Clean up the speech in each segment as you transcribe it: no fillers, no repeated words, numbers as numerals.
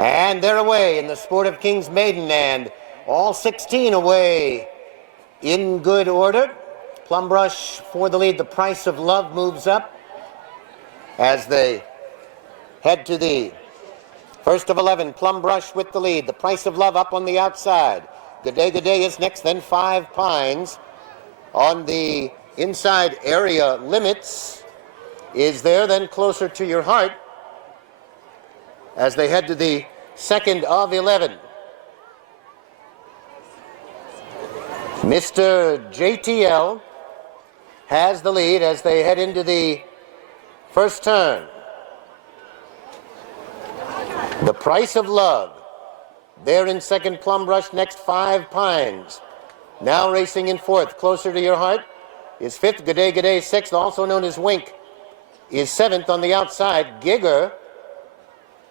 And they're away in the Sport of Kings Maiden, and all 16 away in good order. Plumbrush for the lead. The Price of Love moves up as they head to the first of 11. Plumbrush with the lead. The Price of Love up on the outside. Good Day is next, then Five Pines. On the inside area limits is there, then Closer to Your Heart as they head to the second of 11. Mr. JTL has the lead as they head into the first turn. The Price of Love there in second. Plumbrush next. Five Pines now racing in fourth. Closer to Your Heart is fifth. Good Day sixth, also known as Wink, is seventh on the outside. Gigger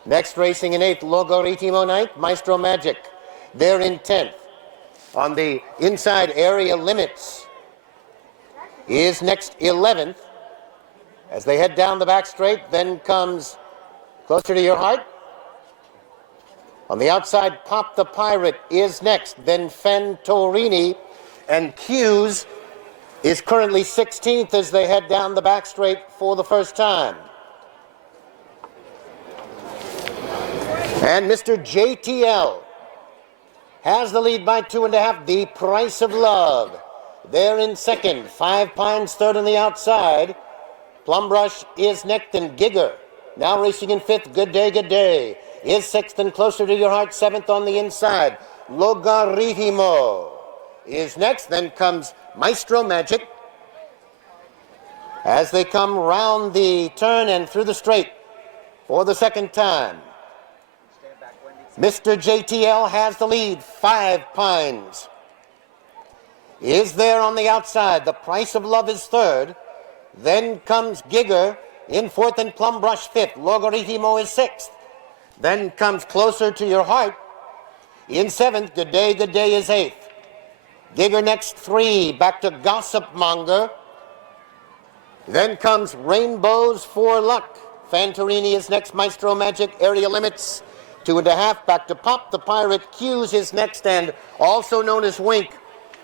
next racing in eighth. Logaritimo ninth. Maestro Magic there in 10th. On the inside area limits is next 11th as they head down the back straight. Then comes Closer to Your Heart. On the outside, Pop the Pirate is next. Then Fantorini, and Q's is currently 16th as they head down the back straight for the first time. And Mr. JTL has the lead by 2.5. The Price of Love there in second. Five Pines third on the outside. Plumbrush is next, and Gigger now racing in fifth. Good Day is sixth, and Closer to Your Heart seventh on the inside. Logaritimo is next. Then comes Maestro Magic as they come round the turn and through the straight for the second time. Mr. JTL has the lead. Five Pines is there on the outside. The Price of Love is third. Then comes Gigger in fourth, and Plumbrush fifth. Logaritimo is sixth. Then comes Closer to Your Heart in seventh. Good Day is eighth. Gigger next three. Back to Gossip Monger. Then comes Rainbows for Luck. Fantorini is next. Maestro Magic area limits 2.5. Back to Pop the Pirate. Q's is next, and also known as Wink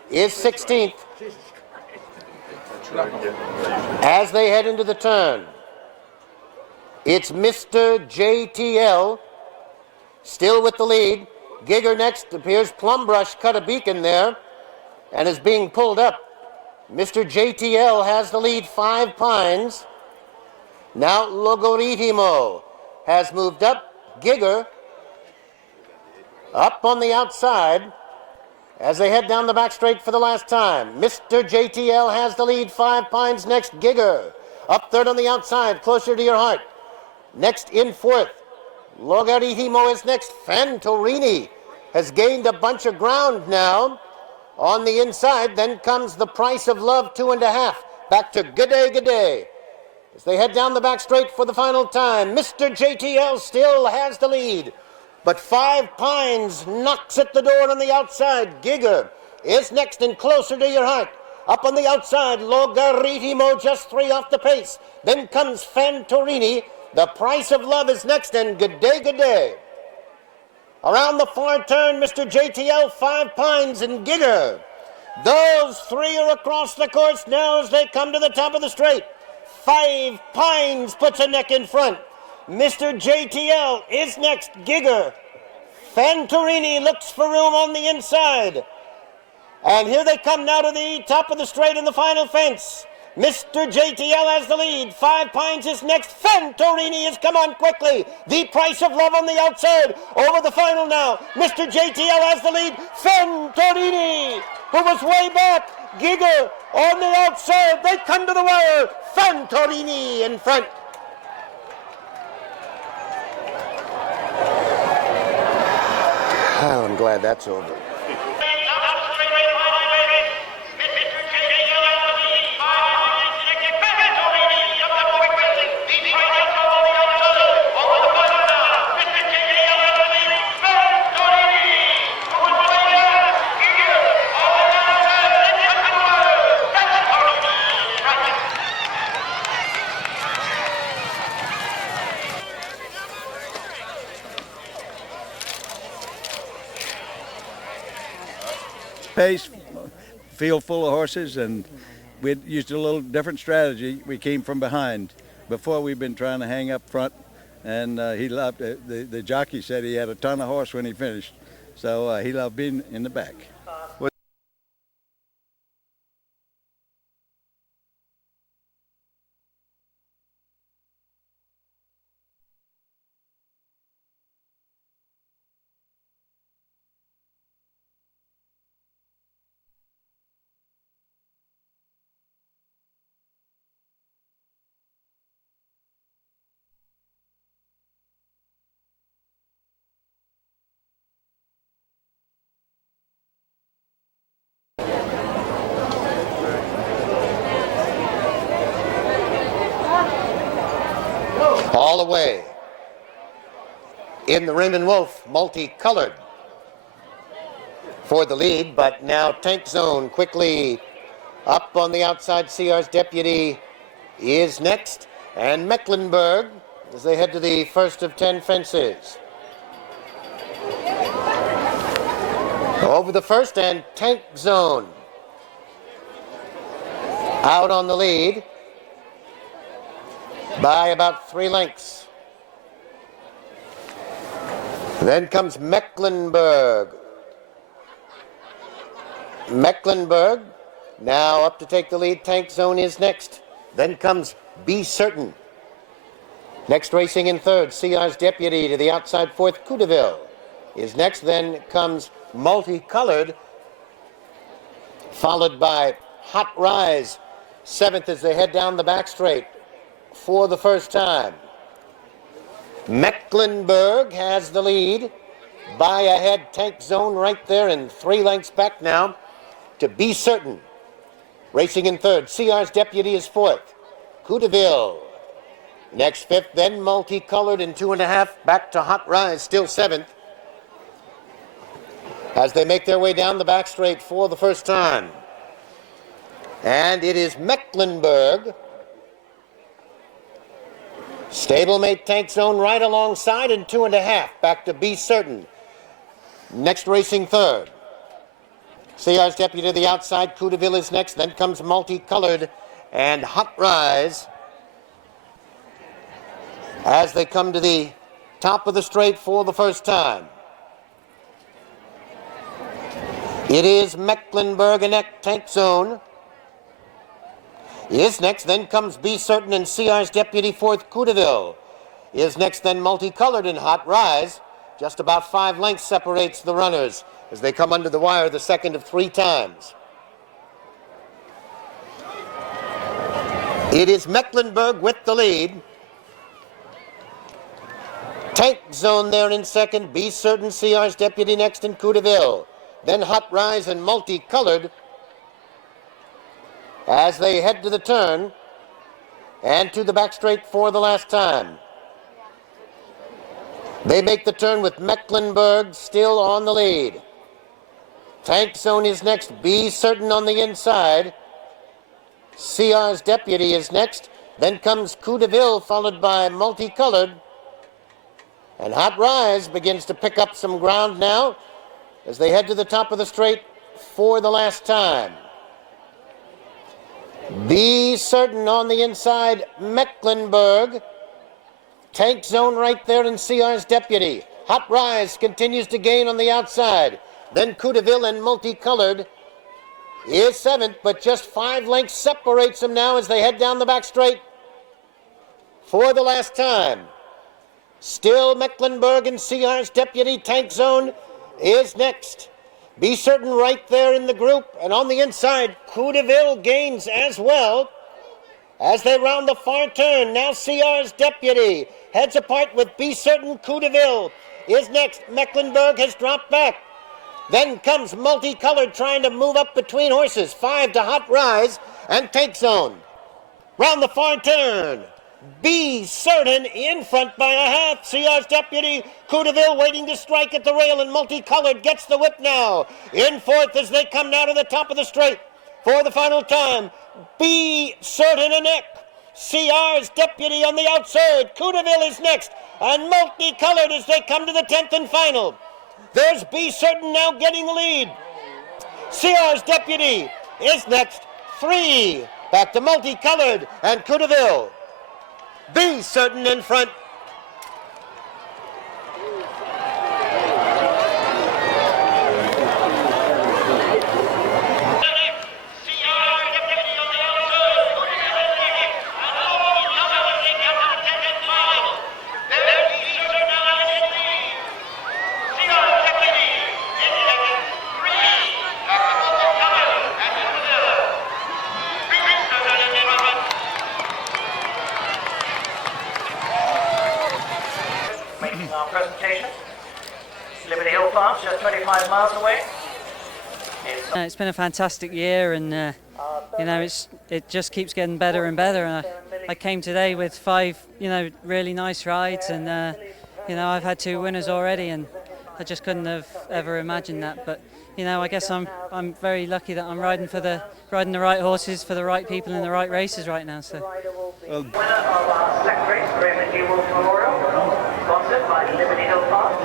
is 16th as they head into the turn. It's Mr. JTL still with the lead. Gigger next. Appears Plumbrush cut a beacon there and is being pulled up. Mr. JTL has the lead. Five Pines. Now Logaritimo has moved up. Gigger up on the outside as they head down the back straight for the last time. Mr. JTL has the lead. Five Pines next. Gigger up third on the outside. Closer to Your Heart next in fourth. Logaritimo is next. Fantorini has gained a bunch of ground now on the inside. Then comes The Price of Love 2.5. Back to Good Day as they head down the back straight for the final time. Mr. JTL still has the lead, but Five Pines knocks at the door on the outside. Gigger is next, and Closer to Your Heart up on the outside. Logaritimo just 3 off the pace. Then comes Fantorini. The Price of Love is next, and Good Day. Around the far turn, Mr. JTL, Five Pines, and Gigger. Those three are across the course now as they come to the top of the straight. Five Pines puts a neck in front. Mr. JTL is next. Gigger. Fantorini looks for room on the inside. And here they come now to the top of the straight in the final fence. Mr. JTL has the lead. Five Pines is next. Fantorini has come on quickly. The Price of Love on the outside. Over the final now. Mr. JTL has the lead. Fantorini, who was way back. Gigger on the outside. They come to the wire. Fantorini in front. Oh, I'm glad that's over. pace, field full of horses, and we used a little different strategy. We came from behind. Before, we've been trying to hang up front, and he loved the jockey said he had a ton of horse when he finished, so he loved being in the back. All the way in the Raymond Woolfe, multicolored for the lead, but now Tank Zone quickly up on the outside. CR's Deputy is next, and Mecklenburg as they head to the first of 10 fences. Over the first, and Tank Zone out on the lead by about 3 lengths. Then comes Mecklenburg. Mecklenburg now up to take the lead. Tank Zone is next. Then comes Be Certain. Next racing in third, CR's Deputy to the outside fourth. Coudeville is next. Then comes Multicolored, followed by Hot Rise, seventh as they head down the back straight for the first time. Mecklenburg has the lead by a head. Tank Zone right there and 3 lengths back now to Be Certain. Racing in third, CR's Deputy is fourth. Coudeville next fifth, then Multicolored in 2.5, back to Hot Rise, still seventh, as they make their way down the back straight for the first time. And it is Mecklenburg, stablemate Tank Zone right alongside in 2.5, back to Be Certain. Next racing third, CR's Deputy to the outside. Coudeville is next, then comes Multicolored and Hot Rise as they come to the top of the straight for the first time. It is Mecklenburg and Tank Zone is next, then comes Be Certain and CR's Deputy fourth. Coudeville is next, then Multicolored and Hot Rise. Just about 5 lengths separates the runners as they come under the wire the second of 3 times. It is Mecklenburg with the lead. Tank Zone there in second. Be Certain, CR's Deputy next, and Coudeville. Then Hot Rise and Multicolored as they head to the turn and to the back straight for the last time. They make the turn with Mecklenburg still on the lead. Tank Zone is next. Be Certain on the inside. CR's Deputy is next. Then comes Coudeville, followed by Multicolored. And Hot Rise begins to pick up some ground now as they head to the top of the straight for the last time. Be Certain on the inside, Mecklenburg. Tank Zone right there in CR's Deputy. Hot Rise continues to gain on the outside. Then Coudeville and Multicolored is seventh, but just 5 lengths separates them now as they head down the back straight for the last time. Still Mecklenburg and CR's Deputy. Tank Zone is next. Be Certain right there in the group, and on the inside, Coudeville gains as well as they round the far turn. Now CR's Deputy heads apart with Be Certain. Coudeville is next. Mecklenburg has dropped back. Then comes Multicolored trying to move up between horses. 5 to Hot Rise and Tank Zone. Round the far turn, Be Certain in front by a half. CR's Deputy. Coudeville waiting to strike at the rail, and Multicolored gets the whip now. In fourth as they come now to the top of the straight for the final time. Be Certain and neck. CR's Deputy on the outside. Coudeville is next, and Multicolored as they come to the 10th and final. There's Be Certain now getting the lead. CR's Deputy is next. 3. Back to Multicolored and Couteville. Be Certain in front. Our presentation. Liberty Hill Farms, just 25 miles away. It's been a fantastic year, and you know, it just keeps getting better and better. And I came today with 5, you know, really nice rides, and you know, I've had 2 winners already, and I just couldn't have ever imagined that. But you know, I guess I'm very lucky that I'm riding the right horses for the right people in the right races right now. So. Winner of our select race, Raymond Woolfe Memorial, sponsored by Liberty Hill Farms.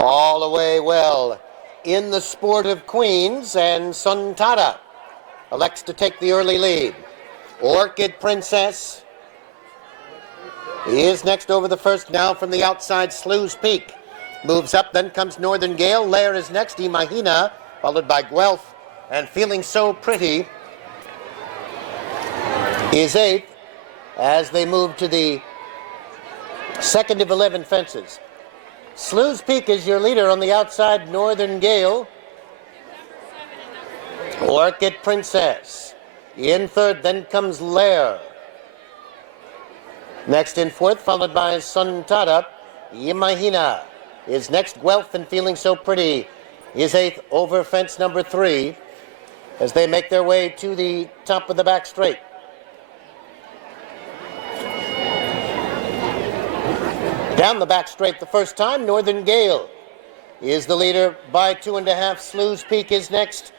All the way well in the Sport of Queens, and Suntada elects to take the early lead. Orchid Princess is next over the first. Now from the outside, Slew's Peak moves up, then comes Northern Gale. Lair is next, Imahina, followed by Guelph, and Feeling So Pretty is 8th as they move to the second of 11 fences. Slew's Peak is your leader on the outside, Northern Gale. Orchid Princess in 3rd, then comes Lair. Next in 4th, followed by Suntada. Imahina is next. Guelph and Feeling So Pretty is 8th over fence number 3 as they make their way to the top of the back straight. Down the back straight the first time, Northern Gale is the leader by 2.5. Slew's Peak is next.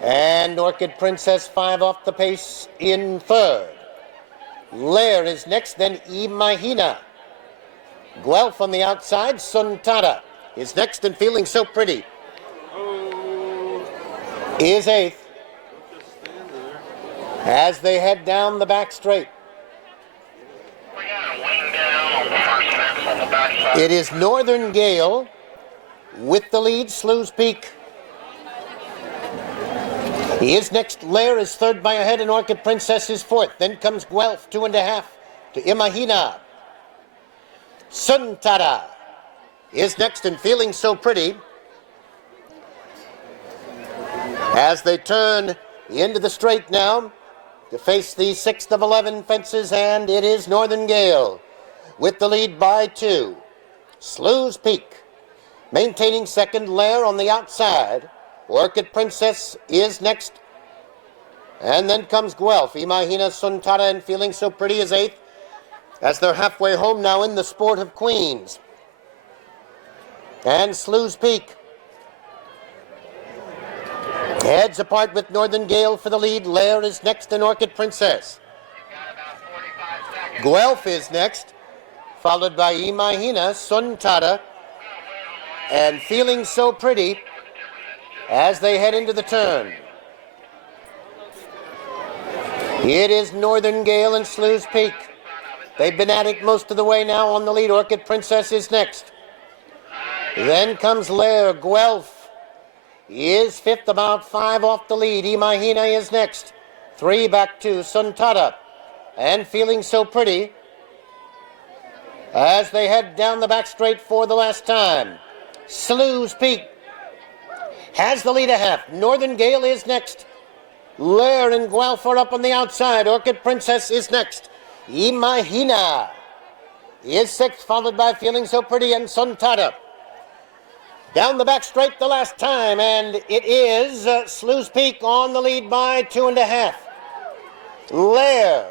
And Orchid Princess 5 off the pace in 3rd. Lair is next, then Imahina. Guelph on the outside, Suntada is next, and Feeling So Pretty is 8th as they head down the back straight. It is Northern Gale with the lead. Slew's Peak he is next. Lair is 3rd by a head, and Orchid Princess is 4th. Then comes Guelph, 2.5 to Imahina. Suntada is next, and Feeling So Pretty as they turn into the straight now to face the 6th of 11 fences, and it is Northern Gale with the lead by 2. Slew's Peak maintaining 2nd. Lair on the outside. Orchid Princess is next. And then comes Guelph. Imahina, Suntada, and Feeling So Pretty is 8th as they're halfway home now in the Sport of Queens. And Slew's Peak heads apart with Northern Gale for the lead. Lair is next, and Orchid Princess. Guelph is next, followed by Imahina, Suntada, and Feeling So Pretty as they head into the turn. It is Northern Gale and Slew's Peak. They've been at it most of the way now on the lead. Orchid Princess is next. Then comes Lair. Guelph is 5th, about 5 off the lead. Imahina is next, 3 back to Suntada. And Feeling So Pretty as they head down the back straight for the last time. Slew's Peak has the lead a half. Northern Gale is next. Lair and Guelph are up on the outside. Orchid Princess is next. Imagina is sixth, followed by Feeling So Pretty and Suntada. Down the back straight the last time, and it is Slew's Peak on the lead by 2.5. Lair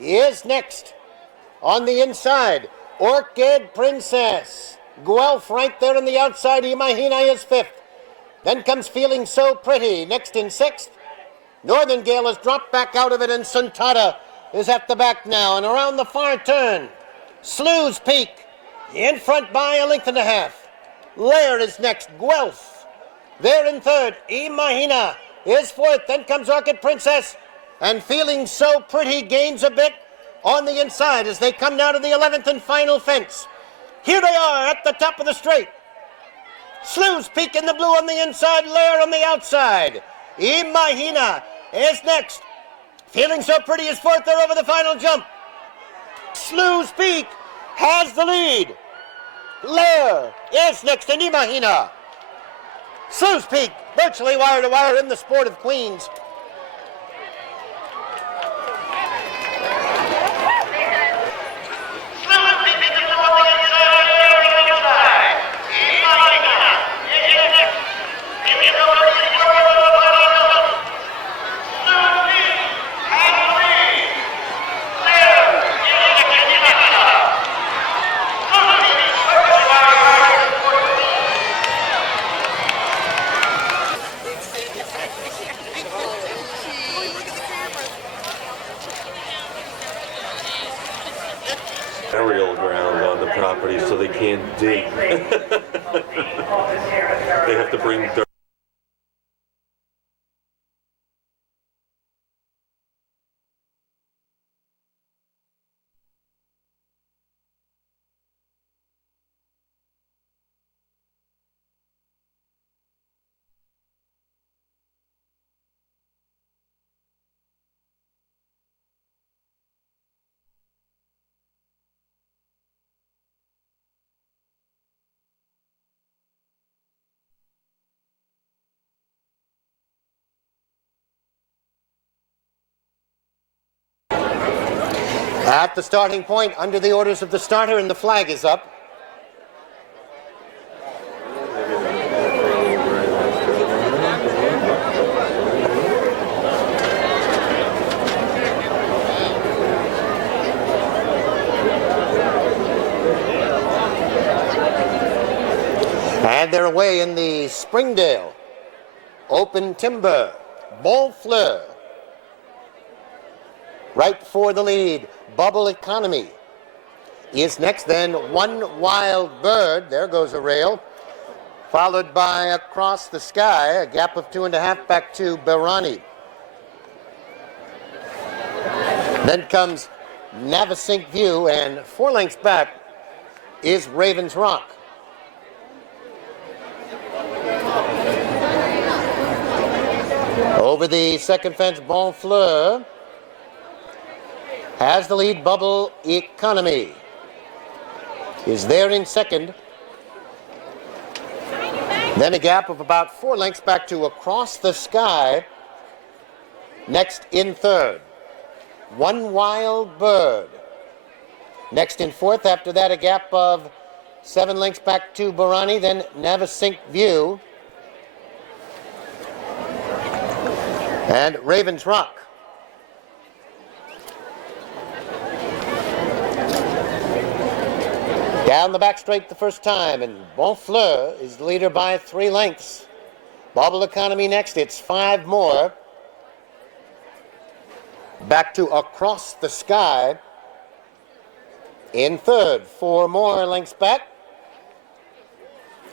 is next. On the inside, Orchid Princess. Guelph right there on the outside. Imagina is fifth. Then comes Feeling So Pretty, next in sixth. Northern Gale has dropped back out of it, and Suntada is at the back now. And around the far turn, Slew's Peak in front by 1.5 lengths. Lair is next. Guelph there in third. Imagina is fourth. Then comes Orchid Princess. And Feeling So Pretty gains a bit on the inside as they come down to the 11th and final fence. Here they are at the top of the straight. Slew's Peak in the blue on the inside. Lair on the outside. Imagina is next. Feeling So Pretty is fourth there over the final jump. Slew's Peak has the lead. Lair is next, and Imagina. Slew's Peak, virtually wire to wire in the sport of Queens. Aerial ground on the property so they can't dig. They have to bring dirt. At the starting point, under the orders of the starter, and the flag is up. And they're away in the Springdale Open Timber Bonfleur. Right for the lead, Bubble Economy is next. Then One Wild Bird, there goes a rail, followed by Across the Sky, a gap of 2.5 back to Berani. Then comes Navesink View, and 4 lengths back is Raven's Rock. Over the second fence, Bonfleur has the lead. Bubble Economy is there in second. Then a gap of about 4 lengths back to Across the Sky, next in third. One Wild Bird next in fourth. After that, a gap of 7 lengths back to Berani. Then Navesink View and Raven's Rock. Down the back straight the first time, and Bonfleur is the leader by 3 lengths. Bubble Economy next, it's 5 more. Back to Across the Sky in third. 4 more lengths back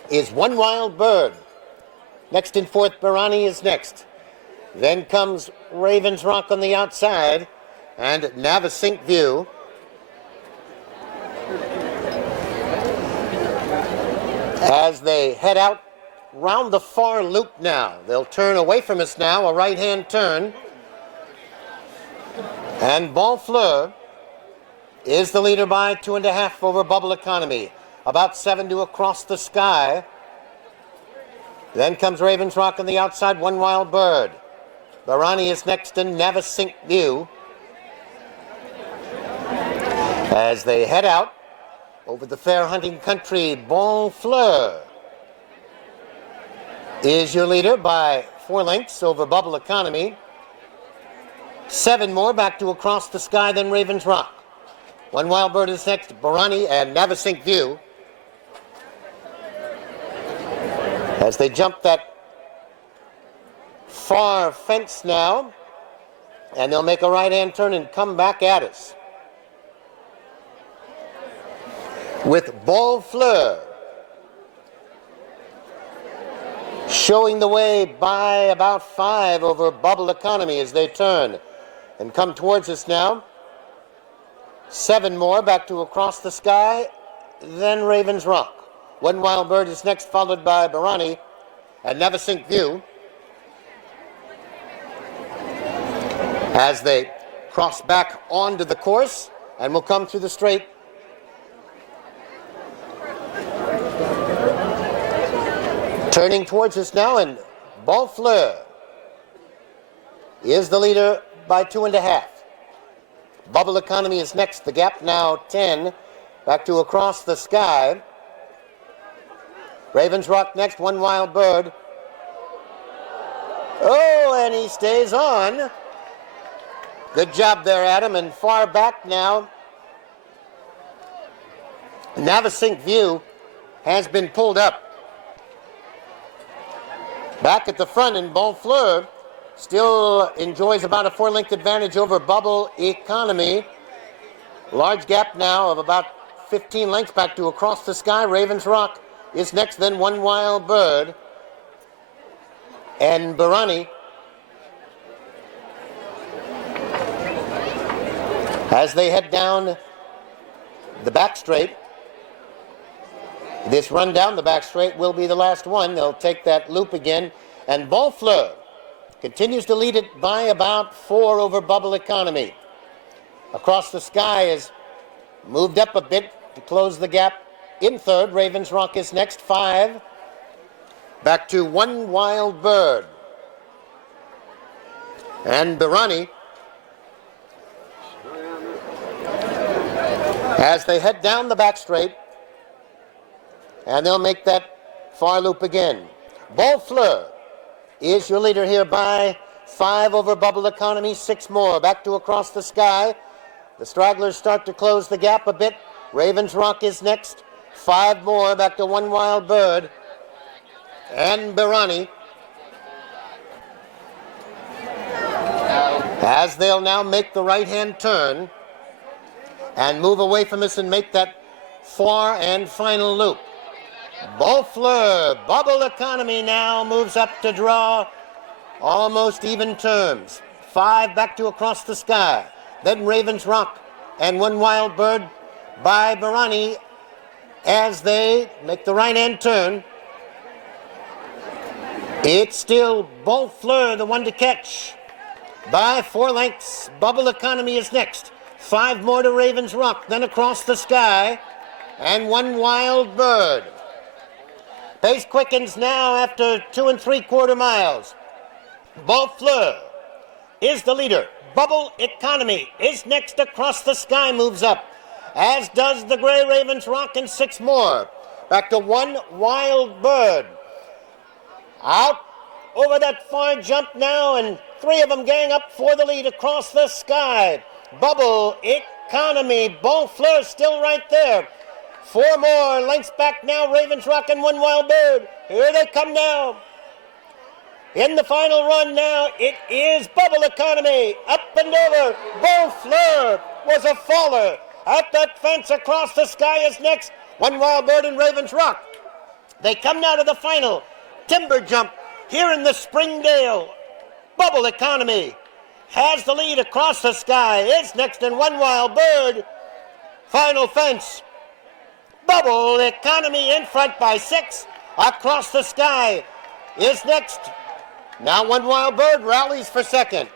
is One Wild Bird. Next in fourth, Berani is next. Then comes Raven's Rock on the outside, and Navesink View. As they head out round the far loop now. They'll turn away from us now, a right-hand turn. And Bonfleur is the leader by 2.5 over Bubble Economy. About 7 to Across the Sky. Then comes Raven's Rock on the outside, One Wild Bird. Barani is next in Navasink View. As they head out over the fair hunting country, Bonfleur is your leader by 4 lengths over Bubble Economy. 7 more back to Across the Sky, then Raven's Rock. One Wild Bird is next, Barani and Navasink View. As they jump that far fence now, and they'll make a right-hand turn and come back at us. With Bonfleur showing the way by about 5 over Bubble Economy as they turn and come towards us now. 7 more back to Across the Sky, then Raven's Rock. One Wild Bird is next, followed by Barani and Navasink View. As they cross back onto the course and will come through the straight. Turning towards us now, and Bonfleur is the leader by 2.5. Bubble Economy is next, the gap now 10, back to Across the Sky. Raven's Rock next, One Wild Bird. Oh, and he stays on. Good job there, Adam, and far back now. Navasink View has been pulled up. Back at the front, and Bonfleur still enjoys about a 4-length advantage over Bubble Economy. Large gap now of about 15 lengths back to Across the Sky. Raven's Rock is next, then One Wild Bird. And Barani, as they head down the back straight. This run down the back straight will be the last one. They'll take that loop again. And Bonfleur continues to lead it by about 4 over Bubble Economy. Across the Sky is moved up a bit to close the gap in third. Raven's Rock is next, 5. Back to One Wild Bird. And Barani, as they head down the back straight, and they'll make that far loop again. Bonfleur is your leader here by 5 over Bubble Economy, 6 more. Back to Across the Sky. The stragglers start to close the gap a bit. Raven's Rock is next. 5 more back to One Wild Bird. And Barani, as they'll now make the right-hand turn and move away from us and make that far and final loop. Bonfleur, Bubble Economy now moves up to draw almost even terms. 5 back to Across the Sky. Then Raven's Rock and One Wild Bird by Barani as they make the right-hand turn. It's still Bonfleur, the one to catch by 4 lengths. Bubble Economy is next. 5 more to Raven's Rock, then Across the Sky, and One Wild Bird. Pace quickens now after 2 3/4 miles. Bonfleur is the leader. Bubble Economy is next. Across the Sky moves up, as does the gray Raven's Rock, and 6 more. Back to One Wild Bird. Out over that far jump now, and 3 of them gang up for the lead. Across the Sky, Bubble Economy, Bonfleur still right there. 4 more lengths back now, Raven's Rock and One Wild Bird. Here they come now. In the final run now, it is Bubble Economy. Up and over. Bonfleur was a faller. At that fence, Across the Sky is next. One Wild Bird and Raven's Rock. They come now to the final timber jump here in the Springdale. Bubble Economy has the lead. Across the Sky is next, and One Wild Bird. Final fence. Bubble Economy in front by 6. Across the Sky is next. Now One Wild Bird rallies for second.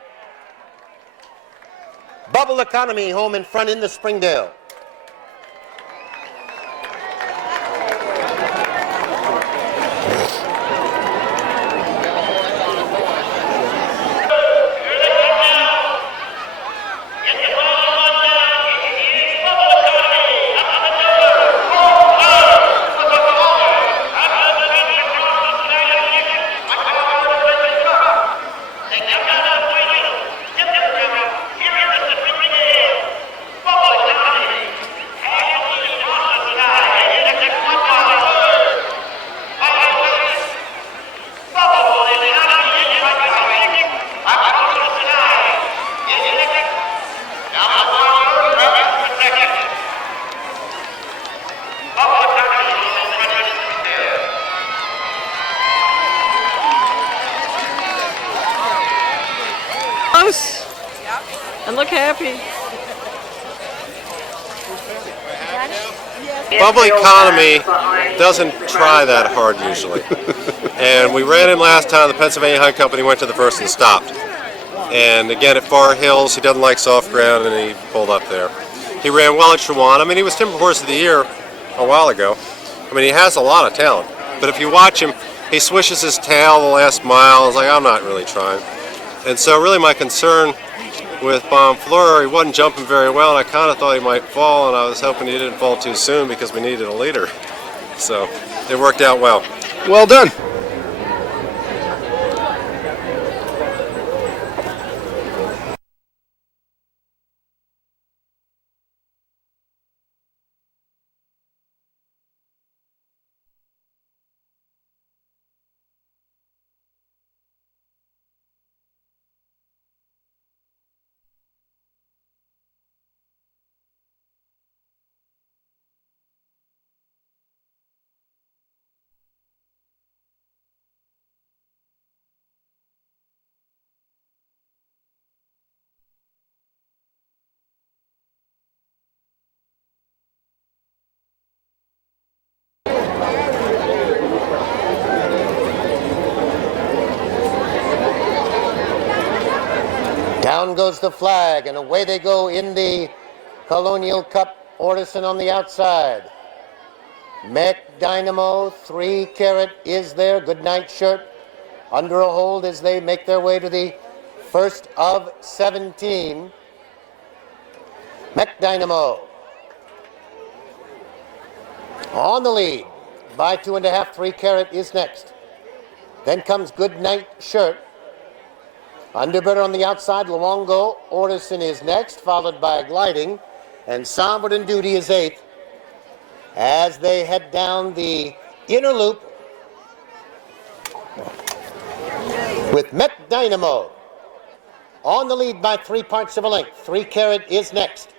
Bubble Economy home in front in the Springdale. And look happy. Bubble Economy doesn't try that hard usually. And we ran him last time. The Pennsylvania Hunt Company went to the first and stopped. And again at Far Hills, he doesn't like soft ground, and he pulled up there. He ran well at Shawan. I mean, he was Timber Horse of the Year a while ago. I mean, he has a lot of talent. But if you watch him, he swishes his tail the last mile. It's like, I'm not really trying. And so really my concern with Bonfleur, he wasn't jumping very well, and I kind of thought he might fall, and I was hoping he didn't fall too soon because we needed a leader. So it worked out well. Well done. Down goes the flag, and away they go in the Colonial Cup. Orderson on the outside. Mech Dynamo, 3 Carat is there. Good night shirt under a hold as they make their way to the first of 17. Mech Dynamo on the lead by 2.5. 3 Carat is next. Then comes Good Night Shirt. Underbidder on the outside, Luongo. Orderson is next, followed by Gliding, and Sovereign Duty is 8th. As they head down the inner loop with Mech Dynamo on the lead by 3/4 of a length. 3 Carat is next.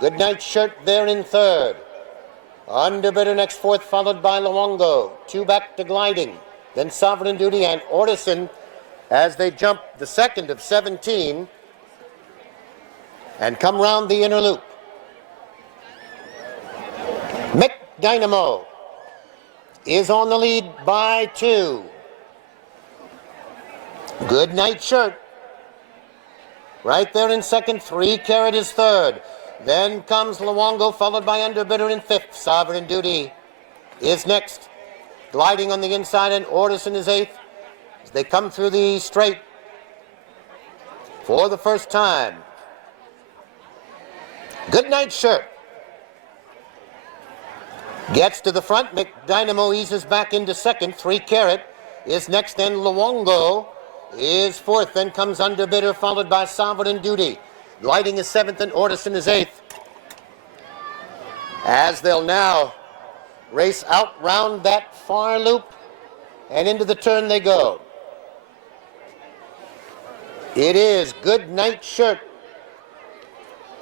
Good Night Shirt there in 3rd. Underbidder next 4th, followed by Luongo. 2 back to Gliding. Then Sovereign Duty and Orderson as they jump the 2nd of 17 and come round the inner loop. Mech Dynamo is on the lead by 2. Good Night Shirt right there in 2nd. 3 Carat is 3rd. Then comes Luongo, followed by Underbidder in 5th. Sovereign Duty is next. Gliding on the inside, and Orderson is 8th. As they come through the straight for the first time. Good Night Shirt gets to the front. Mech Dynamo eases back into 2nd. 3 Carat is next. Then Luongo is 4th. Then comes Underbidder, followed by Sovereign Duty. Gliding is 7th, and Orderson is 8th. As they'll now race out round that far loop and into the turn they go. It is Good Night Shirt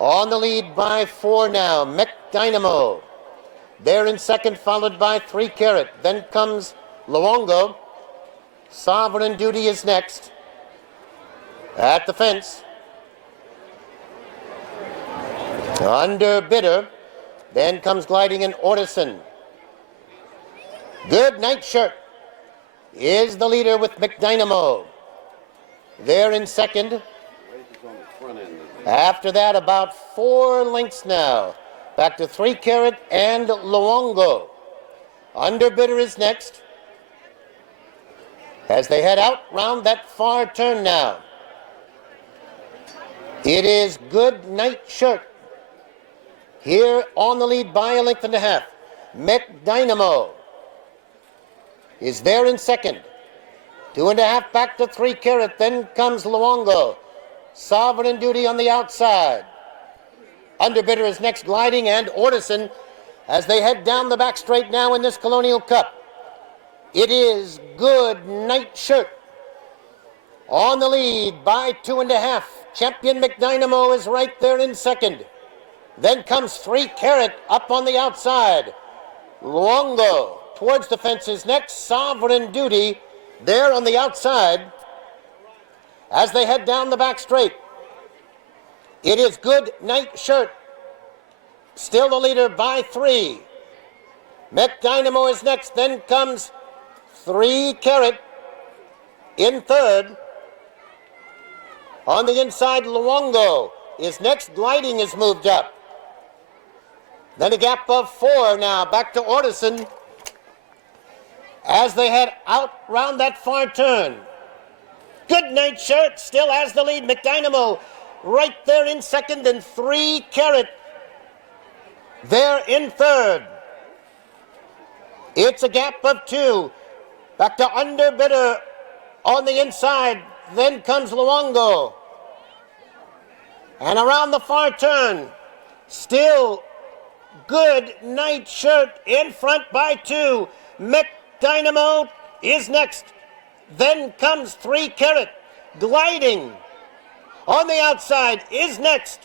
on the lead by 4 now. Mech Dynamo there in 2nd, followed by 3 Carat. Then comes Luongo. Sovereign Duty is next at the fence. Underbidder. Then comes Gliding and Orderson. Good Night Shirt is the leader with Mech Dynamo there in 2nd. After that, about 4 lengths now. Back to 3 Carat and Luongo. Underbidder is next. As they head out round that far turn now. It is Good Night Shirt. Here on the lead by 1.5 lengths. McDynamo is there in second. 2.5 back to 3 Carat. Then comes Luongo. Sovereign Duty on the outside. Underbidder is next, gliding, and Ortison as they head down the back straight now in this Colonial Cup. It is Good Night Shirt on the lead by 2.5. Champion McDynamo is right there in second. Then comes 3 Carat up on the outside. Luongo towards the fences next. Sovereign Duty there on the outside as they head down the back straight. It is Good Night Shirt, still the leader by 3. McDynamo is next, then comes 3 Carat in third. On the inside, Luongo is next, gliding is moved up. Then a gap of 4 now, back to Ortison as they head out round that far turn. Good Night Shirt still has the lead. McDynamo right there in second, and 3 Carat there in third. It's a gap of 2. Back to Underbidder on the inside. Then comes Luongo. And around the far turn, still Good Night Shirt in front by 2. McDynamo is next. Then comes 3 Carat, gliding on the outside is next,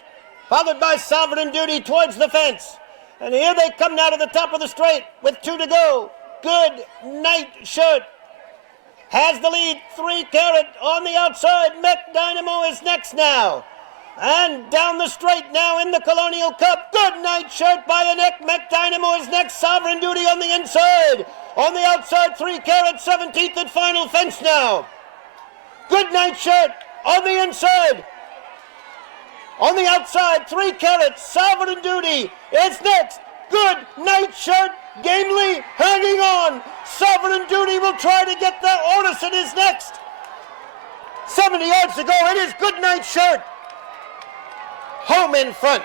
followed by Sovereign Duty towards the fence. And here they come now to the top of the straight with 2 to go. Good Night Shirt has the lead. 3 Carat on the outside. McDynamo is next now. And down the straight now in the Colonial Cup. Good Night Shirt by a neck. McDynamo is next. Sovereign Duty on the inside. On the outside, 3 Carat, 17th and final fence now. Good Night Shirt on the inside. On the outside, 3 Carat, Sovereign Duty is next. Good Night Shirt, gamely hanging on. Sovereign Duty will try to get there. Ortison is next. 70 yards to go. It is Good Night Shirt. Home in front.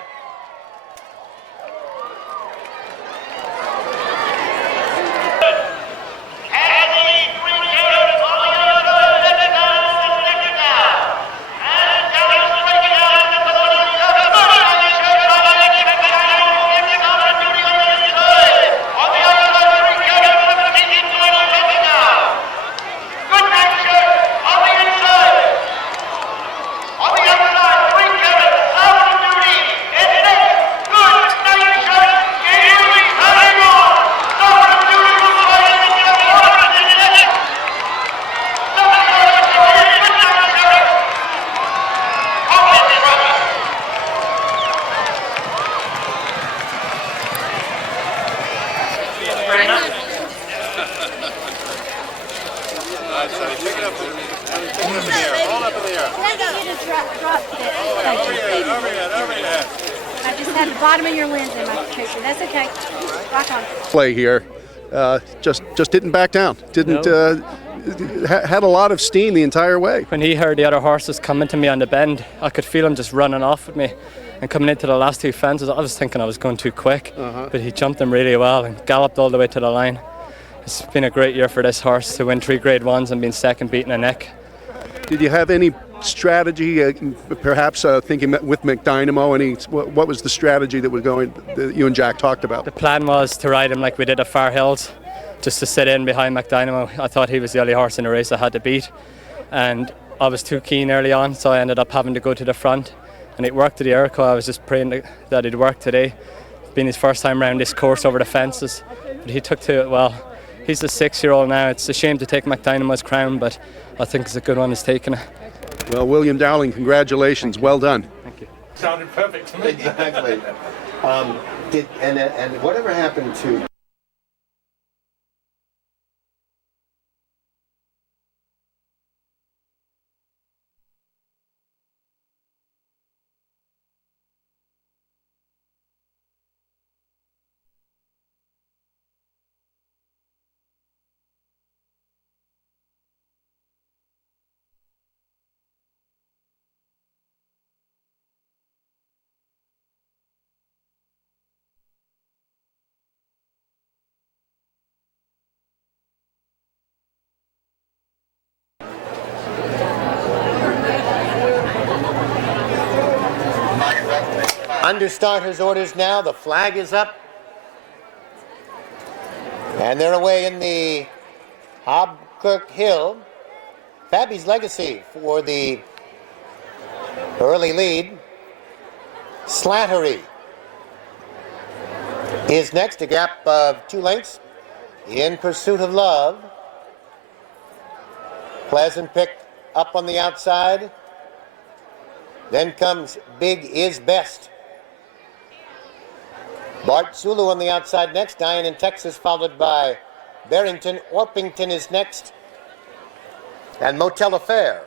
I just had the bottom of your lens in my picture. That's okay. Rock on. Play here, just didn't back down. Didn't had a lot of steam the entire way. When he heard the other horses coming to me on the bend, I could feel him just running off with me. And coming into the last 2 fences, I was thinking I was going too quick, but he jumped them really well and galloped all the way to the line. It's been a great year for this horse to win 3 Grade 1s and being second beating a neck. Did you have any strategy, perhaps thinking with McDynamo? What was the strategy that you and Jack talked about? The plan was to ride him like we did at Far Hills, just to sit in behind McDynamo. I thought he was the only horse in the race I had to beat, and I was too keen early on, so I ended up having to go to the front. And it worked to the Iroquois. I was just praying that it'd work today. Being his first time around this course over the fences, but he took to it well. He's a 6-year-old now. It's a shame to take McDynamo's crown, but I think it's a good one he's taken it. Well, William Dowling, congratulations. Well done. Thank you. Sounded perfect to me. Exactly. And whatever happened to Under starter's orders now. The flag is up. And they're away in the Hobkirk Hill. Fabby's Legacy for the early lead. Slattery is next, a gap of 2 lengths. In Pursuit of Love. Pleasant Pick up on the outside. Then comes Big Is Best. Bart Zulu on the outside next. Diane in Texas, followed by Barrington. Orpington is next. And Motel Affair.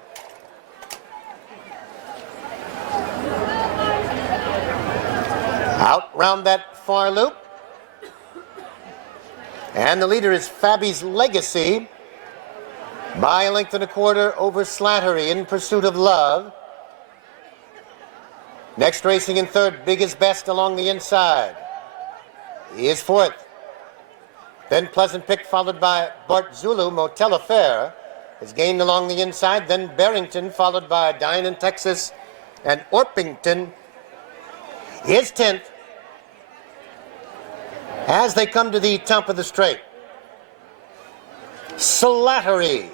Out round that far loop. And the leader is Fabby's Legacy by a length and a quarter over Slattery. In Pursuit of Love. Next racing in third, Big Is Best along the inside. He is fourth. Then Pleasant Pick, followed by Bart Zulu. Motel Affair is gained along the inside. Then Barrington, followed by Diane in Texas. And Orpington is 10th as they come to the top of the straight. Slattery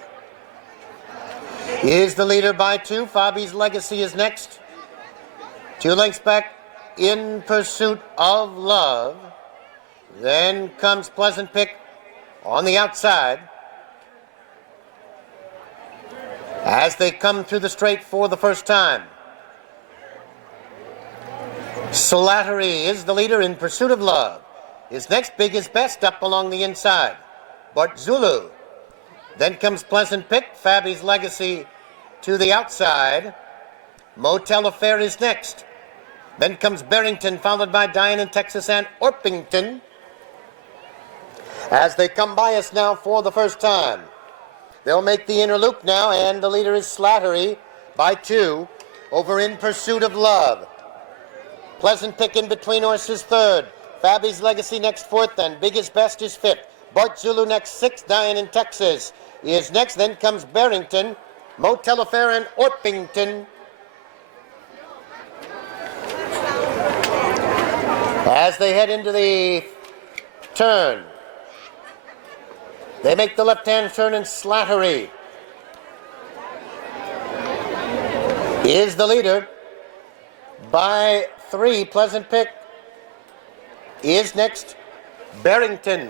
is the leader by 2. Fabby's Legacy is next. 2 lengths back, In Pursuit of Love. Then comes Pleasant Pick on the outside as they come through the straight for the first time. Slattery is the leader. In Pursuit of Love is next. Big Is Best up along the inside. Bart Zulu. Then comes Pleasant Pick. Fabby's Legacy to the outside. Motel Affair is next. Then comes Barrington, followed by Diane in Texas and Orpington. As they come by us now for the first time. They'll make the inner loop now, and the leader is Slattery by 2 over In Pursuit of Love. Pleasant Pick in between horses third. Fabby's Legacy next fourth, and Big Is Best is fifth. Bart Zulu next sixth. Diane in Texas is next. Then comes Barrington, Motel Affair, and Orpington. As they head into the turn, they make the left-hand turn, and Slattery is the leader by 3. Pleasant Pick is next. Barrington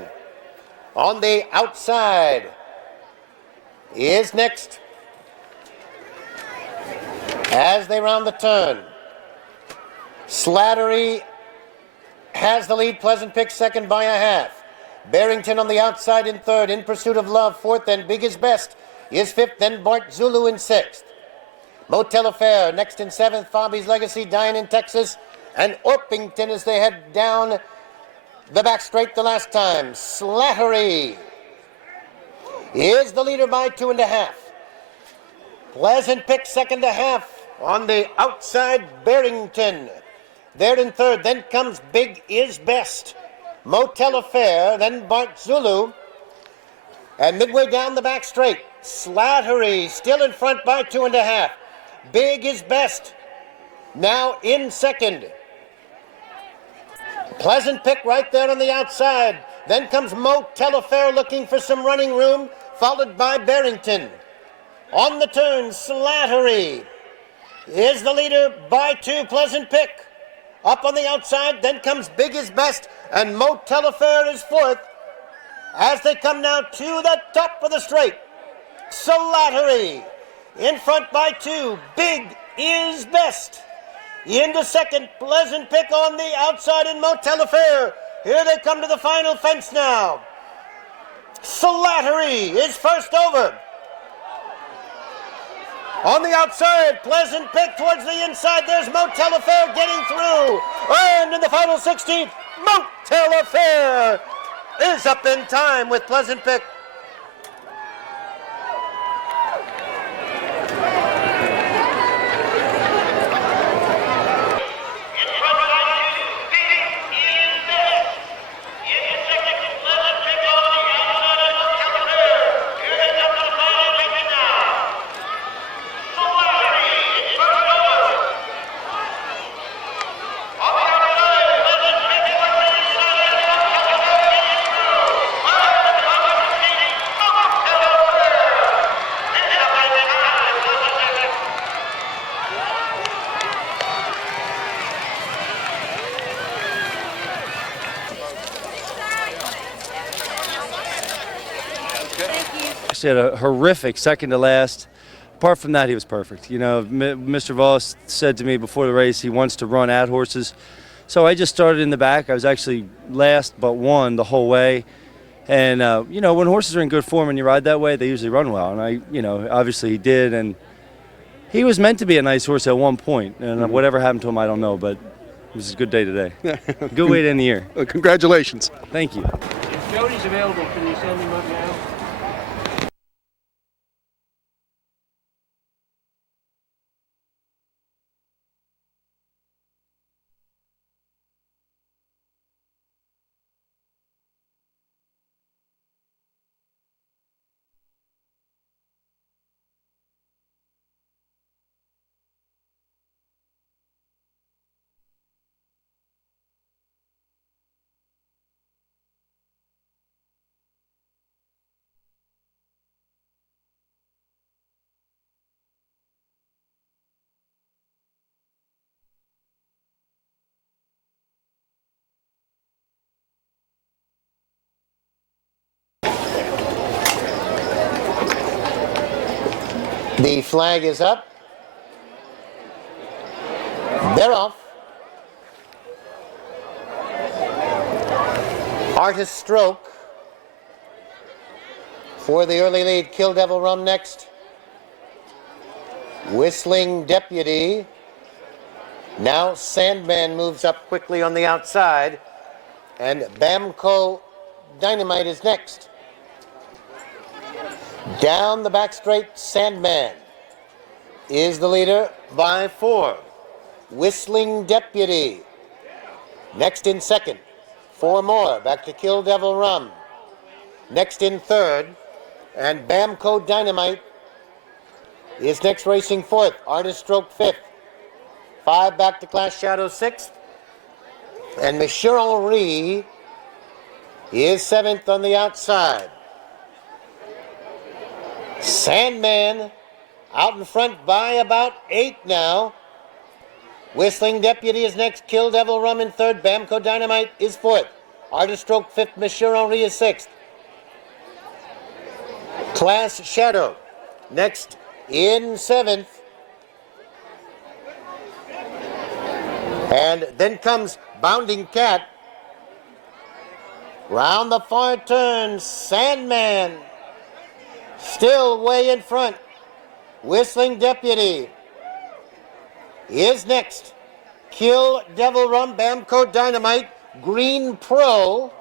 on the outside is next. As they round the turn, Slattery has the lead. Pleasant Pick second by a half. Barrington on the outside in third. In Pursuit of Love fourth, and Big Is Best is fifth. Then Bart Zulu in sixth. Motel Affair next in seventh. Fabby's Legacy, Diane in Texas, and Orpington as they head down the back straight the last time. Slattery is the leader by 2.5. Pleasant Pick second to half on the outside. Barrington there in third. Then comes Big Is Best. Motel Affair, then Bart Zulu. And midway down the back straight, Slattery still in front by 2.5. Big Is Best now in second. Pleasant Pick right there on the outside. Then comes Motel Affair looking for some running room, followed by Barrington. On the turn, Slattery is the leader by 2. Pleasant Pick up on the outside. Then comes Big Is Best, and Motel Affair is fourth as they come now to the top of the straight. Slattery in front by 2. Big Is Best into second. Pleasant Pick on the outside, and Motel Affair. Here they come to the final fence now. Slattery is first over. On the outside, Pleasant Pick towards the inside. There's Motel Affair getting through. And in the final 16th, Motel Affair is up in time with Pleasant Pick. On the he had a horrific second to last. Apart from that, he was perfect. You know, Mr. Voss said to me before the race he wants to run at horses. So I just started in the back. I was actually last but one the whole way. And, you know, when horses are in good form and you ride that way, they usually run well. And you know, obviously he did. And he was meant to be a nice horse at one point. And whatever happened to him, I don't know. But it was a good day today. Good way to end the year. Congratulations. Thank you. If Jody's available, can you send him up now? The flag is up. They're off. Artist Stroke for the early lead. Kill Devil Rum next. Whistling Deputy. Now Sandman moves up quickly on the outside. And Bamco Dynamite is next. Down the back straight, Sandman is the leader by 4. Whistling Deputy. Next in second, 4 more. Back to Kill Devil Rum. Next in third, and Bamco Dynamite is next racing 4th. Artist Stroke 5th. 5 back to Class Shadow 6th. And Monsieur Henri is 7th on the outside. Sandman out in front by about 8 now. Whistling Deputy is next. Kill Devil Rum in 3rd. Bamco Dynamite is 4th. Artist Stroke 5th. Monsieur Henri is 6th. Class Shadow next in 7th. And then comes Bounding Cat. Round the far turn, Sandman still way in front. Whistling Deputy is next. Kill Devil Rum, Bamco Dynamite, Green Pro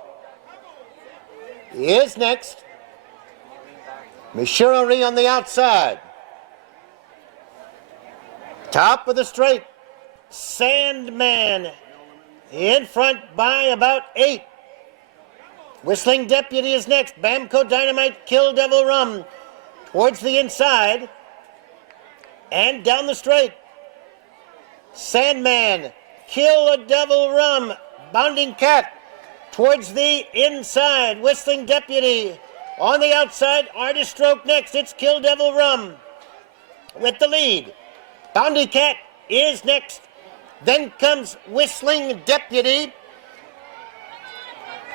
is next. Monsieur Henri on the outside. Top of the straight, Sandman in front by about 8. Whistling Deputy is next. Bamco Dynamite, Kill Devil Rum towards the inside and down the straight. Sandman, Kill Devil Rum, Bounding Cat towards the inside. Whistling Deputy on the outside. Artist Stroke next. It's Kill Devil Rum with the lead. Bounding Cat is next. Then comes Whistling Deputy.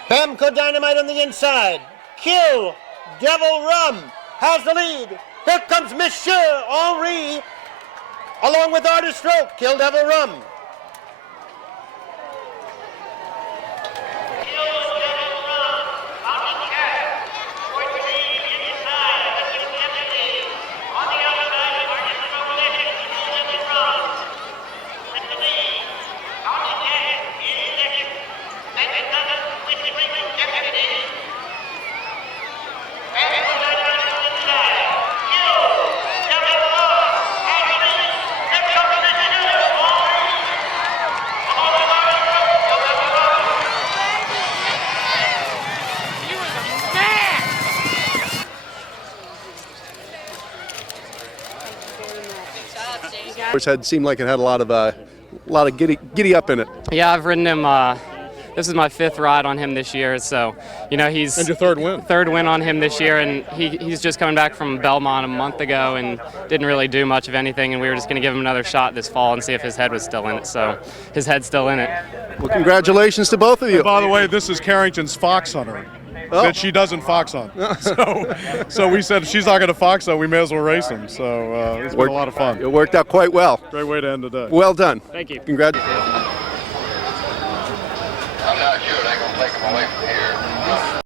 Bamco Dynamite on the inside. Kill Devil Rum has the lead. Here comes Monsieur Henri along with Artist Stroke. Kill Devil Rum. Had seemed like it had a lot of giddy up in it. Yeah, I've ridden him. This is my 5th ride on him this year, so you know he's and your 3rd win. 3rd win on him this year, and he's just coming back from Belmont a month ago and didn't really do much of anything, and we were just going to give him another shot this fall and see if his head was still in it. So his head's still in it. Well, congratulations to both of you. And by the way, this is Carrington's Fox Hunter. that she doesn't fox on. So we said if she's not going to fox on, we may as well race him. So it's been a lot of fun. It worked out quite well. Great way to end the day. Well done. Thank you. Congratulations. I'm not sure they're going to take him away from here.